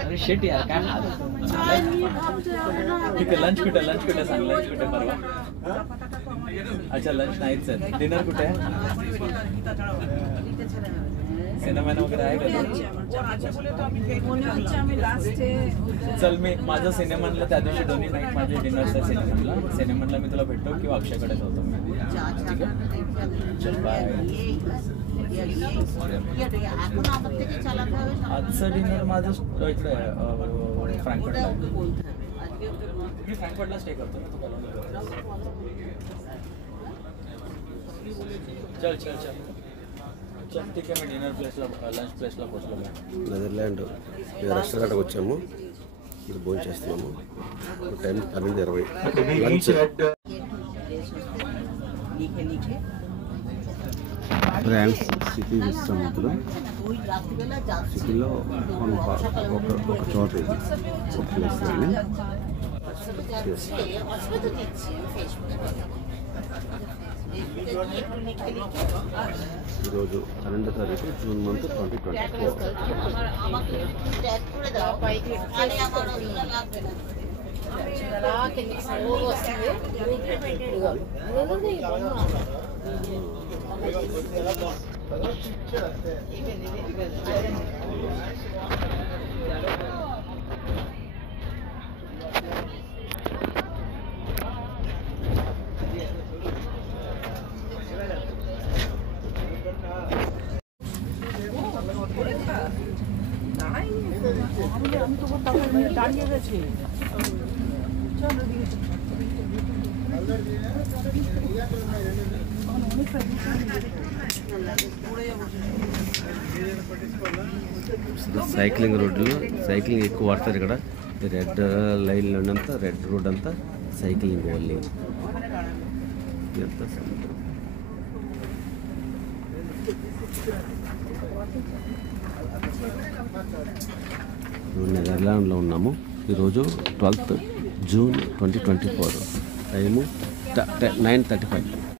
अरे शेट यार काय हाल ठीक आहे लंच कुठे सांग लंच कुठे परवा अच्छा लंच नाहीच आहे डिनर कुठे आहे सिनेमा वगैरे आहे का चल मी माझं सिनेमाला त्या दिवशी दोन्ही नाईट माझे डिनरचा सिनेमाला मी तुला भेटतो किंवा अक्षयकडे जातो मी ठीक आहे चल बाय आजचं डिनर माझं इकडे फ्रँकफर्टला मी फ्रँकफर्टला स्टे करतो ना चल चल चल चल ठीक है मैं डिनर प्लेसला లంచ్ ప్లేస్లో పోస్టులో నెదర్లాండ్ రెస్టారెంట్కి వచ్చాము ఇది భోజనం చేస్తున్నాము టైం 12:20 లంచ్ ఫ్రాన్స్ సిటీ చూస్తాము ఇప్పుడు సిటీలో ఒక చోట ఇది ఒక ప్లేస్ ఈరోజు 12వ తారీఖు జూన్ మంత్ 2020 సైక్లింగ్ రోడ్లో సైక్లింగ్ ఎక్కువ వాడతారు ఇక్కడ రెడ్ లైన్లో అంతా రెడ్ రోడ్ అంతా సైక్లింగ్ ఓన్లీ ఇదంతా నెదర్లాండ్లో ఉన్నాము ఈరోజు 12th జూన్ 2024 టైము 9:35